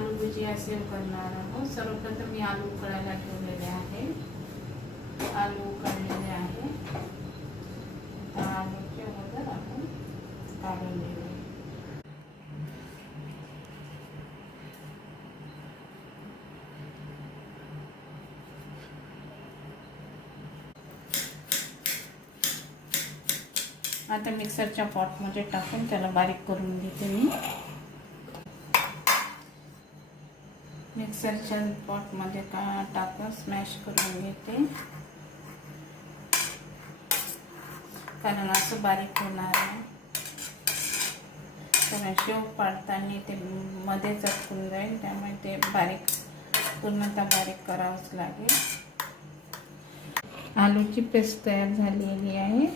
आलू भुजिया save करणार आहोत. सर्वप्रथम मी आलू उकळायला ठेवलेले आहे. आलू उकळलेले आहे. आलूचे अगोदर आपण काढून घेऊया. आता मिक्सरच्या पॉटमध्ये टाकून त्याला बारीक करून घेते मी. मिक्सरच्या पॉटमध्ये टाकून स्मॅश करून घेते, कारण असं बारीक होणार आहे. कारण शेव पाडताना ते मध्ये चटकून जाईल, त्यामुळे ते पूर्णतः बारीक करावंच लागेल. आलूची पेस्ट तयार झालेली आहे.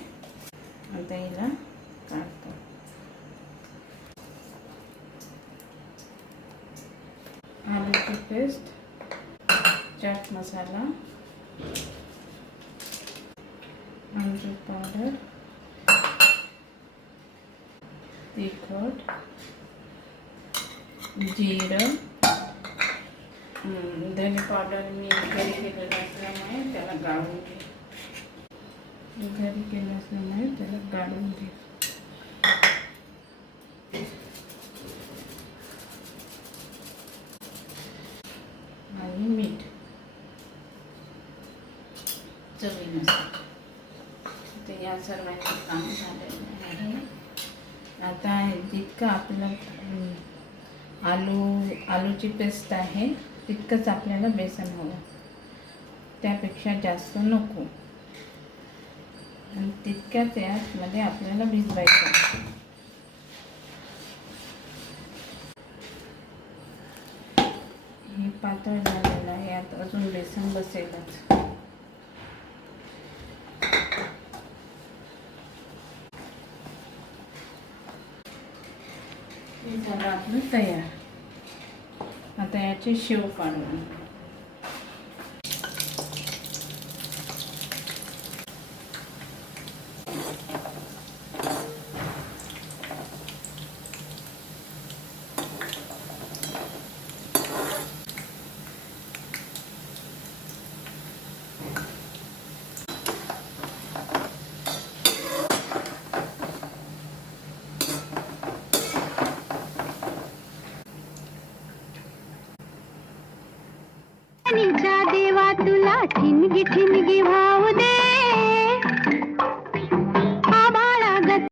आता हिला काढतो. आलूची पेस्ट, चाट मसाला, आमचूर पावडर, तिखट, जिरं, धने पावडर मी घरी केलेलं असल्यामुळे त्याला गाळून घे. त्याला गाळून घे. आणि मीठ चवीनुसार. तर या सर्वांचे काम झालेलं आहे. आता जितकं आपलं आलूची पेस्ट आहे तितकंच आपल्याला बेसन हवं, त्यापेक्षा जास्त नको. आणि तितक्याच यामध्ये आपल्याला भिजवायचं. हे पातळ झालेलं आहे, यात अजून बेसन बसेलच. हे झालं आपलं तयार. आता याचे शेव काढून देवा तुला ठिणगी ठिणगी व्हा.